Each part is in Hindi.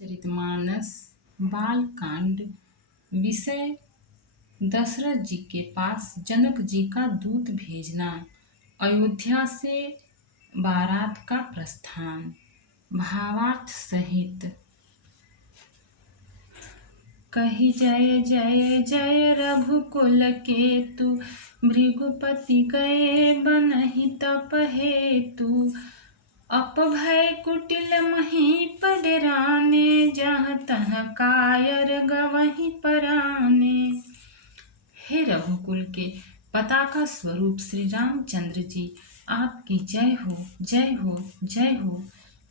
चरितमानस बालकांड। विषय दशरथ जी के पास जनक जी का दूत भेजना। अयोध्या से बारात का प्रस्थान। भावार्थ सहित। कही जय जय जय रघुकुल केतु, भृगुपति गए बनहि तप हेतु। अपभय कुटिल मही पडराने, जहाँ तहाँ कायर गवहीं पराने। हे रघुकुल के पताका स्वरूप श्री रामचंद्र जी, आपकी जय हो जय हो जय हो।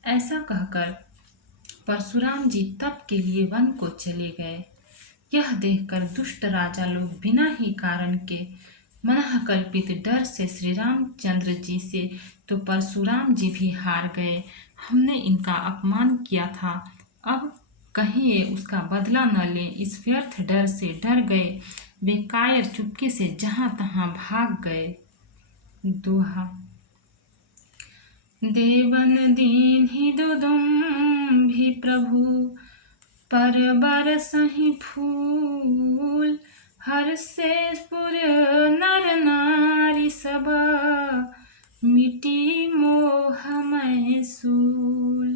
ऐसा कहकर परशुराम जी तप के लिए वन को चले गए। यह देखकर दुष्ट राजा लोग बिना ही कारण के मनःकल्पित डर से श्री रामचंद्र जी से तो परशुराम जी भी हार गए। हमने इनका अपमान किया था, अब कहीं ये उसका बदला न ले, इस व्यर्थ डर से डर गए। वे कायर चुपके से जहां तहां भाग गए। दोहा। देवन दीन्हि दुदुम्भी प्रभु, पर बरसहि फूल। हर्षे पुर नर नारी सब, मिटी मोहमय सूल।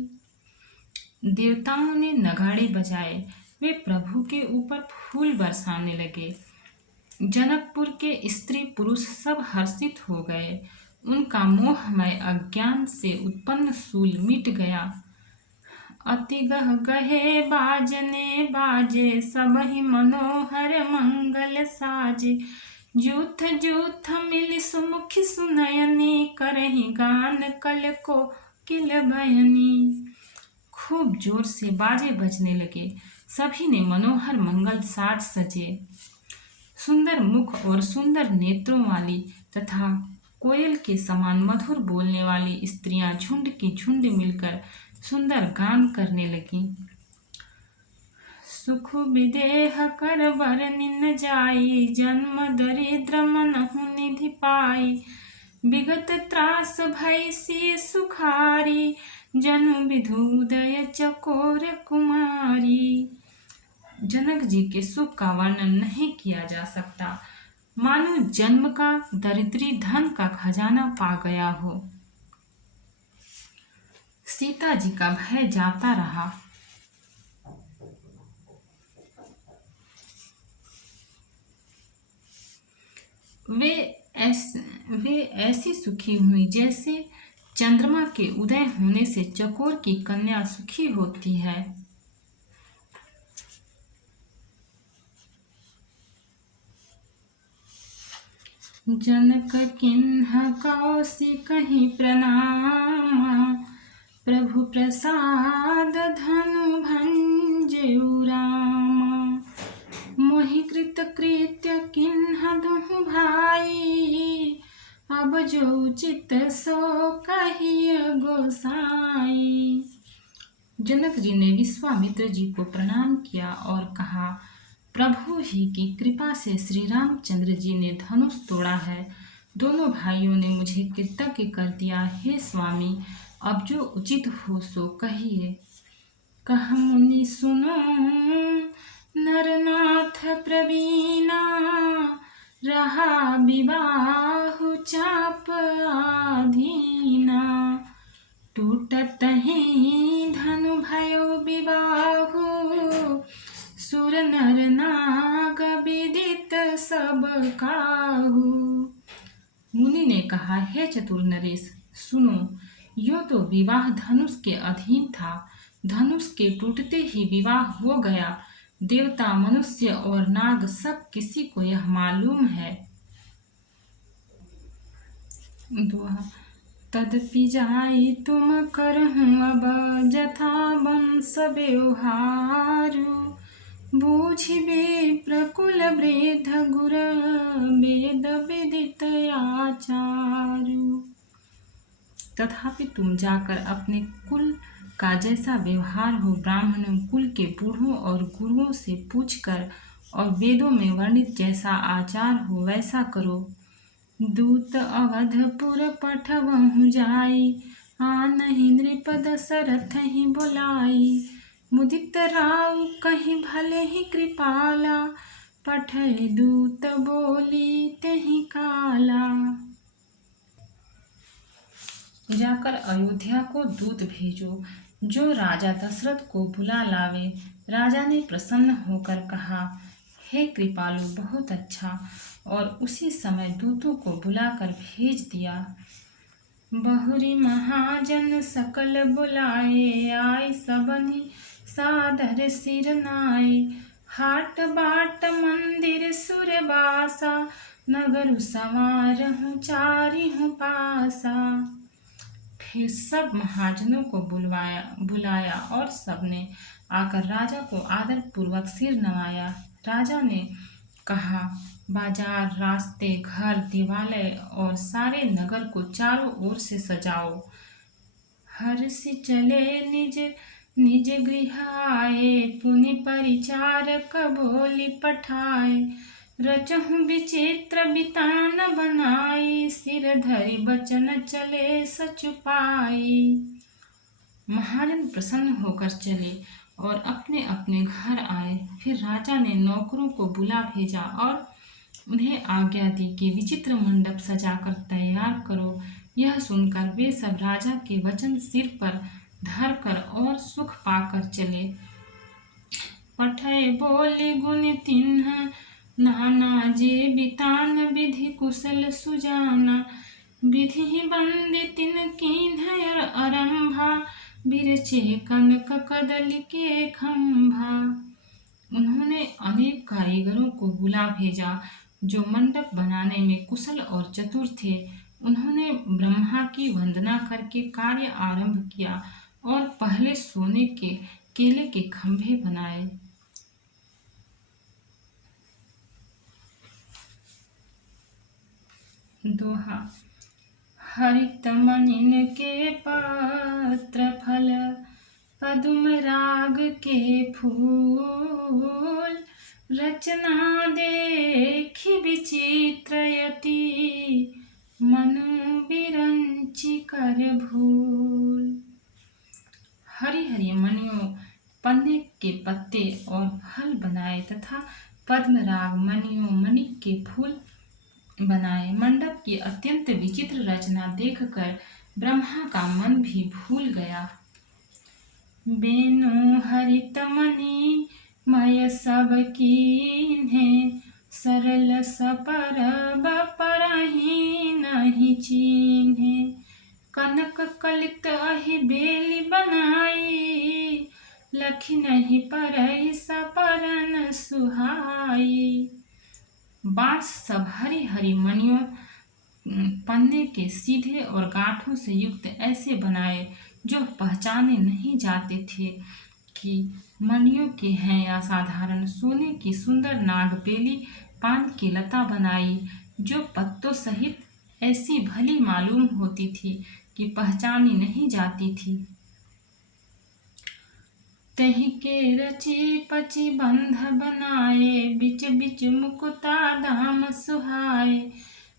देवताओं ने नगाड़े बजाए, वे प्रभु के ऊपर फूल बरसाने लगे। जनकपुर के स्त्री पुरुष सब हर्षित हो गए। उनका मोहमय अज्ञान से उत्पन्न सूल मिट गया। अति गह गहे बाजने बाजे, सबहि मनोहर मंगल साजे। जूथ जूथ मिलि सुमुखि सुनयनी, करहि गान कल को किल बयनी। खूब जोर से बाजे बजने लगे, सभी ने मनोहर मंगल साज सजे। सुंदर मुख और सुंदर नेत्रों वाली तथा कोयल के समान मधुर बोलने वाली स्त्रियां झुंड की झुंड मिलकर सुंदर गान करने लगी। सुख विदेह कर बर निन जाई, जन्म दरिद्र मनहु निधि पाई। विगत त्रास भय सिय सुखारी, जनु विधुदय चकोर कुमारी। जनक जी के सुख का वर्णन नहीं किया जा सकता, मानो जन्म का दरिद्री धन का खजाना पा गया हो। सीता जी का भय जाता रहा। वे ऐसी सुखी हुई जैसे चंद्रमा के उदय होने से चकोर की कन्या सुखी होती है। जनक किन्ह कौशिकहि प्रणाम, प्रभु प्रसाद धनु भंजऊ राम। मोहि कृत कृत्य किन्ह दुहु भाई, अब जो चित सो कहिय गोसाई। जनक जी ने विश्वामित्र जी को प्रणाम किया और कहा, प्रभु ही की कृपा से श्री रामचंद्र जी ने धनुष तोड़ा है। दोनों भाइयों ने मुझे कृतज्ञ कर दिया। हे स्वामी, अब जो उचित हो सो कहिए। कह मुनि सुनो नरनाथ प्रवीणा, रहा विवाहु चाप आधीना। टूटत ही धनु भयो विवाहु, सुर नर नाग विदित सब काहू। मुनि ने कहा, हे चतुर नरेश सुनो, यो तो विवाह धनुष के अधीन था। धनुष के टूटते ही विवाह हो गया। देवता मनुष्य और नाग सब किसी को यह मालूम है। तदपि जाई तुम करहूँ अब, जथा वंश व्यवहारु। बूझिबे प्रकुल वृद्ध गुर, वेद विदित आचारु। तथापि तुम जाकर अपने कुल का जैसा व्यवहार हो, ब्राह्मणों कुल के बूढ़ों और गुरुओं से पूछकर, और वेदों में वर्णित जैसा आचार हो वैसा करो। दूत अवधपुर पठवहु जाई, आनहि नृप दशरथ ही बुलाई। मुदित राउ कहीं भले ही कृपाला, पठय दूत बोली तेहि काला। जाकर अयोध्या को दूत भेजो, जो राजा दशरथ को बुला लावे। राजा ने प्रसन्न होकर कहा, हे कृपालु, बहुत अच्छा। और उसी समय दूतों को बुलाकर भेज दिया। बहुरी महाजन सकल बुलाए, आय सबनि सादर सिर नाय। हाट बाट मंदिर सुरबासा, नगर संवारहु चारिहु पासा। फिर सब महाजनों को बुलाया और सबने आकर राजा को आदर पूर्वक सिर नवाया। राजा ने कहा, बाजार, रास्ते, घर, दिवालय और सारे नगर को चारों ओर से सजाओ। हर्षि चले निज निज गृह आए, पुनि परिचारक बोली पठाए। रचहु विचित्र बितान बनाई, सिर धरि बचन चले सचुपाई। महाजन प्रसन्न होकर चले और अपने अपने घर आए। फिर राजा ने नौकरों को बुला भेजा और उन्हें आज्ञा दी कि विचित्र मंडप सजाकर तैयार करो। यह सुनकर वे सब राजा के वचन सिर पर धर कर और सुख पाकर चले। पठय बोली गुण तिन्ह नाना, जे बितान विधि कुशल सुजाना। विधि बंदी तिन कीन्ह अरंभा, बिरचे कनक कदली के खंभा। उन्होंने अनेक कारीगरों को बुला भेजा, जो मंडप बनाने में कुशल और चतुर थे। उन्होंने ब्रह्मा की वंदना करके कार्य आरंभ किया और पहले सोने के केले के खंभे बनाए। दोहा। हरित मनिन के पत्र फल, पदुम राग के फूल। रचना देखी विचित्रयति, मनु बिरंचि कर भूल। हरी हरी मणियों, पन्ने के पत्ते और फल बनाए तथा पद्मराग मणियों, मणिक के फूल बनाए। मंडप की अत्यंत विचित्र रचना देखकर ब्रह्मा का मन भी भूल गया। बेनु हरित मणि मय सब कीन्हे, सरल सपरब परहि नहीं चीन्हे। कनक कलित अहि बेली बनाई, लखी नहीं परहि सपरन सुहाई। बांस सब हरी हरी मणियों, पन्ने के सीधे और गांठों से युक्त ऐसे बनाए जो पहचाने नहीं जाते थे कि मणियों के हैं या साधारण। सोने की सुंदर नागबेली पान की लता बनाई, जो पत्तों सहित ऐसी भली मालूम होती थी कि पहचानी नहीं जाती थी। तहि के रची पची बंध बनाए, बिच बिच मुकुता दाम सुहाए।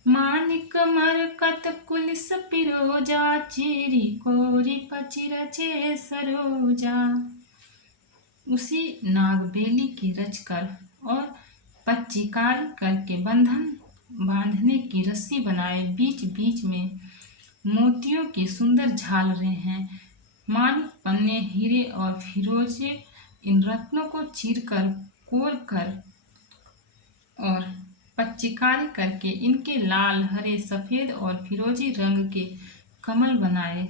मानिक मरकत कुलिस पिरोजा, चीरी कोरी पची रचे सरोजा। उसी नागबेली की रचकर और पच्चीकारी करके बंधन बांधने की रस्सी बनाए। बीच बीच में मोतियों की सुंदर झालरें हैं। मानिक, पन्ने, हीरे और फिरोजे इन रत्नों को चीरकर, कोरकर और पच्चीकारी करके इनके लाल, हरे, सफेद और फिरोजी रंग के कमल बनाए।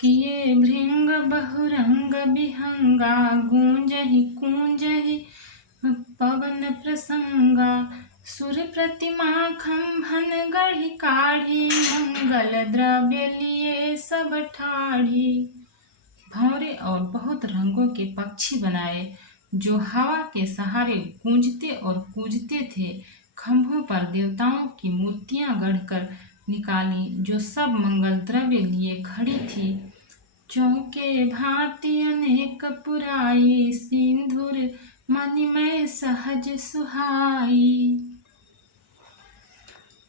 किए भृंग बहुरंग बिहंगा, गूंजहि कूंजहि पवन प्रसंगा। सुर प्रतिमा खंभन गढ़ी काढ़ी, मंगल द्रव्य लिए सब ठाढ़ी। भंवरे और बहुत रंगों के पक्षी बनाए, जो हवा के सहारे गूंजते और कूजते थे। खंभों पर देवताओं की मूर्तियां गढ़कर निकाली, जो सब मंगल द्रव्य लिए खड़ी थी। चौके भांति अनेक पुराई, सिंधुर मणिमय सहज सुहाई।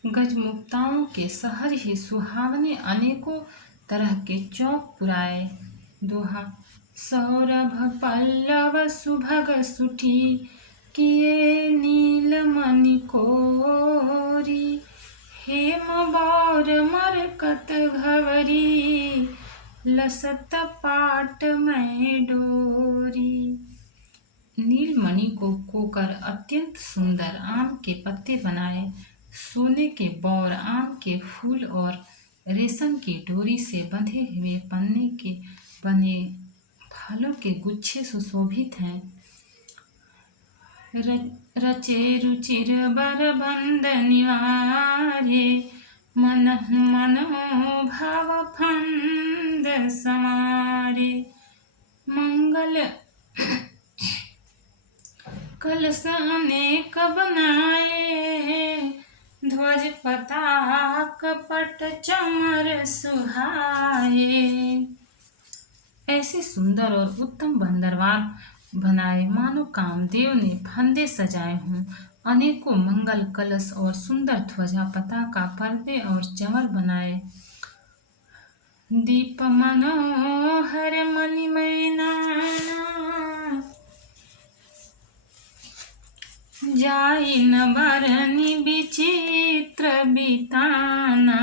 गजमुक्ताओं के सहज ही सुहावने अनेकों तरह के चौक पुराए। दोहा। सौरभ पल्लव सुभग सुठी किए नीलमणि कोरी, हेम बौर मरकत घवरी लसत पाट में डोरी। नीलमणि को कोकर अत्यंत सुंदर आम के पत्ते बनाए, सोने के बौर, आम के फूल और रेशम की डोरी से बंधे हुए पन्ने के बने फलों के गुच्छे सुशोभित हैं। रचे रुचिर बर बंद निवारे, मन मनोभाव फंद समारे। मंगल कलश अनेक बनाए, ध्वज पताक पट चमर सुहाए। ऐसे सुंदर और उत्तम बंदरवाल बनाए मानो कामदेव ने फंदे सजाए हों। अनेकों मंगल कलश और सुंदर ध्वजा पताका पर्दे और चमर बनाए। दीप मनोहर मणिमय नाना, जाई न बरनी विचित्र बिताना।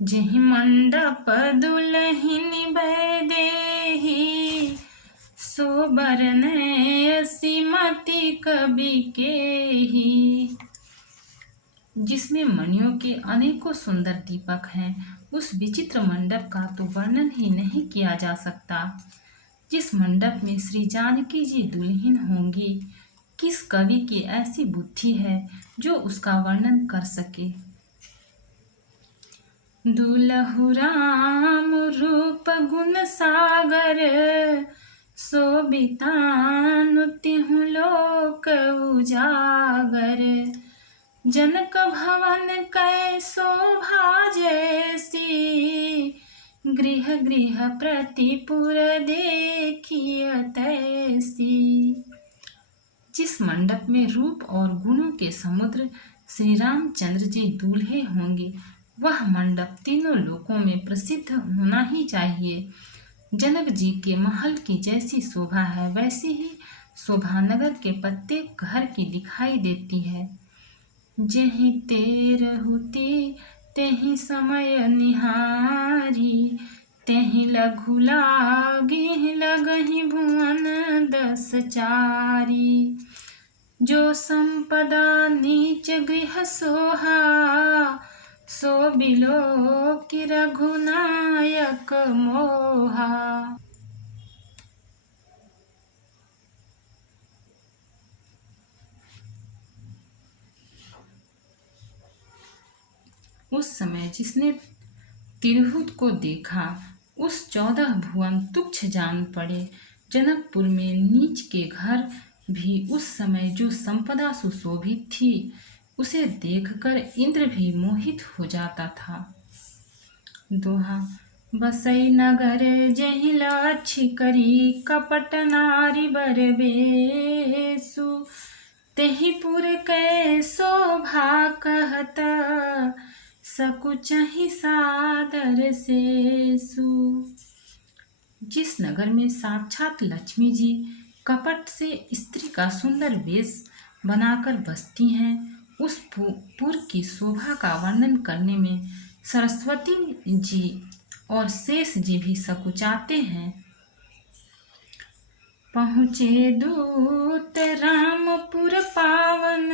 जहि मंडप दुलहिनी बैदेही, सो बरनै सीमति कवि केही। जिसमें मणियों के अनेकों सुंदर दीपक हैं, उस विचित्र मंडप का तो वर्णन ही नहीं किया जा सकता। जिस मंडप में श्री जानकी जी दुल्हन होंगी, किस कवि की ऐसी बुद्धि है जो उसका वर्णन कर सके। दुलहु राम रूप गुण सागर, शोभितानु तिहु लोक उजागर। जनक भवन कै शोभा जैसी, गृह गृह प्रतिपुर देखिय तैसी। जिस मंडप में रूप और गुणों के समुद्र श्री रामचंद्र जी दूल्हे होंगे, वह मंडप तीनों लोकों में प्रसिद्ध होना ही चाहिए। जनक जी के महल की जैसी शोभा है, वैसी ही शोभा नगर के प्रत्येक घर की दिखाई देती है। जेहि तेरहुति तेहि समय निहारी, तेहि लघु लागी लगहि भुवन 10 चारी। जो संपदा नीच गृह सोहा, सो बिलो कि रघुनायक मोहा। उस समय जिसने तिरहुत को देखा, उस 14 भुवन तुच्छ जान पड़े। जनकपुर में नीच के घर भी उस समय जो संपदा सुशोभित थी, उसे देखकर इंद्र भी मोहित हो जाता था। दोहा। बसई नगर जहि लाछि करी, कपट नारी बर बेसु। तेहि पुर कै शोभा कहत, सकुचहि सादर सेसु। जिस नगर में साक्षात लक्ष्मी जी कपट से स्त्री का सुंदर वेश बनाकर बसती हैं, उस पुर की शोभा का वर्णन करने में सरस्वती जी और शेष जी भी सकुचाते हैं। पहुँचे दूत रामपुर पावन,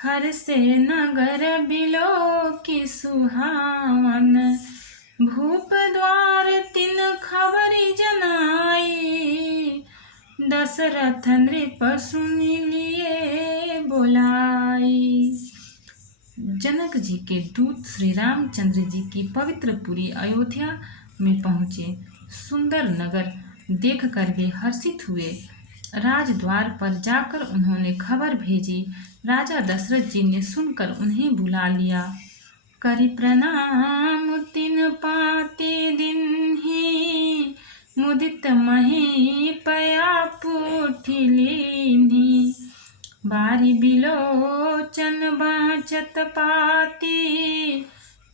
हर से नगर बिलो की सुहावन। भूप द्वार तिन खबरी जनाई, दशरथ नृप सुनि लिए बोलाई। जनक जी के दूत श्री रामचंद्र जी की पवित्र पुरी अयोध्या में पहुँचे। सुंदर नगर देखकर वे हर्षित हुए। राजद्वार पर जाकर उन्होंने खबर भेजी। राजा दशरथ जी ने सुनकर उन्हें बुला लिया। करि प्रणाम तिन पाते दिन ही, मुदित मही पया पूठी लीनी। बारी बिलोचन बाँचत पाती,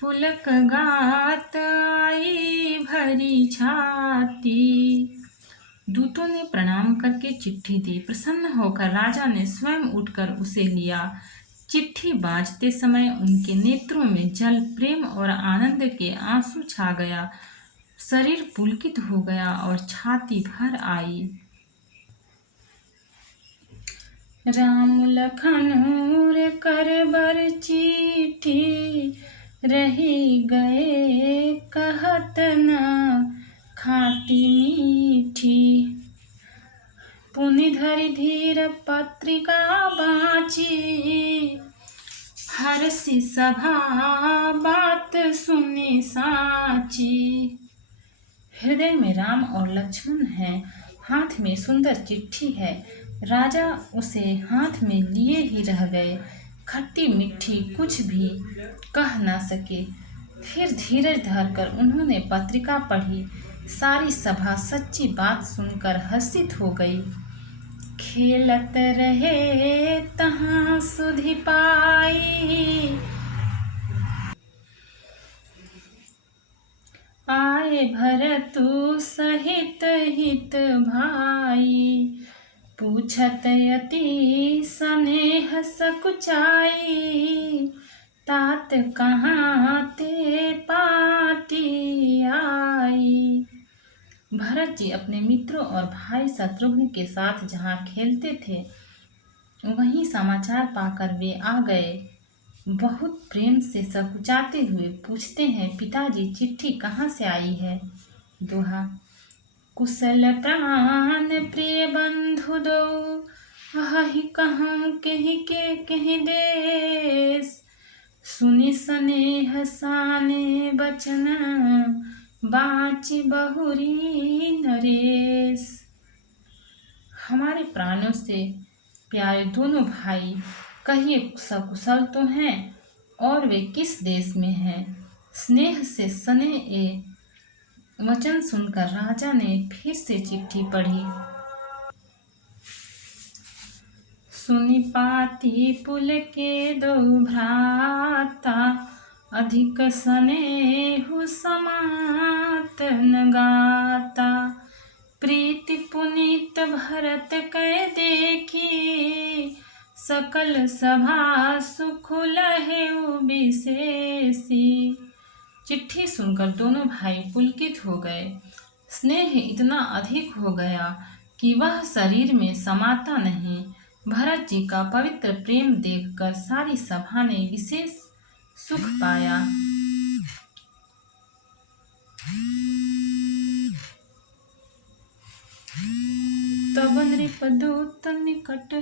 पुलक गात आई भरी छाती। दूतों ने प्रणाम करके चिट्ठी दी। प्रसन्न होकर राजा ने स्वयं उठकर उसे लिया। चिट्ठी बाँचते समय उनके नेत्रों में जल, प्रेम और आनंद के आंसू छा गया। शरीर पुलकित हो गया और छाती भर आई। राम लखन उर कर बर चिट्ठी, रही गए कहत न खाती मीठी। पुनि धरि धीर पत्रिका बाँची, हर्षि सभा बात सुनी साची। हृदय में राम और लक्ष्मण हैं, हाथ में सुंदर चिट्ठी है। राजा उसे हाथ में लिए ही रह गए, खट्टी मीठी कुछ भी कह न सके। फिर धीरज धरकर उन्होंने पत्रिका पढ़ी। सारी सभा सच्ची बात सुनकर हर्षित हो गई। खेलत रहे तहाँ सुधि पाई, आए भरतु सहित हित भाई। पूछत यति स्नेह सकुचाई, तात कहाँ ते पाती आई। भरत जी अपने मित्रों और भाई शत्रुघ्न के साथ जहाँ खेलते थे, वहीं समाचार पाकर वे आ गए। बहुत प्रेम से सकुचाते हुए पूछते हैं, पिताजी चिट्ठी कहाँ से आई है। दोहा। कुशल प्राण प्रिय बंधु दो, आहि कहूँ कहीं के कहीं देश। सुनि स्नेह साने बचन, बाँचि बहुरी नरेश। हमारे प्राणों से प्यारे दोनों भाई, कहिए सकुशल तो हैं और वे किस देश में हैं। स्नेह से सने ए वचन सुनकर राजा ने फिर से चिट्ठी पढ़ी। सुनि पाती पुलके दो भ्राता, अधिक स्नेहु समात न गाता। प्रीति पुनीत भरत कै देखी, सकल सभा सुख लहेउ विशेषी। चिट्ठी सुनकर दोनों भाई पुलकित हो गए। स्नेह इतना अधिक हो गया कि वह शरीर में समाता नहीं। भरत जी का पवित्र प्रेम देखकर सारी सभा ने विशेष सुख पाया। तब नृपदूत निकट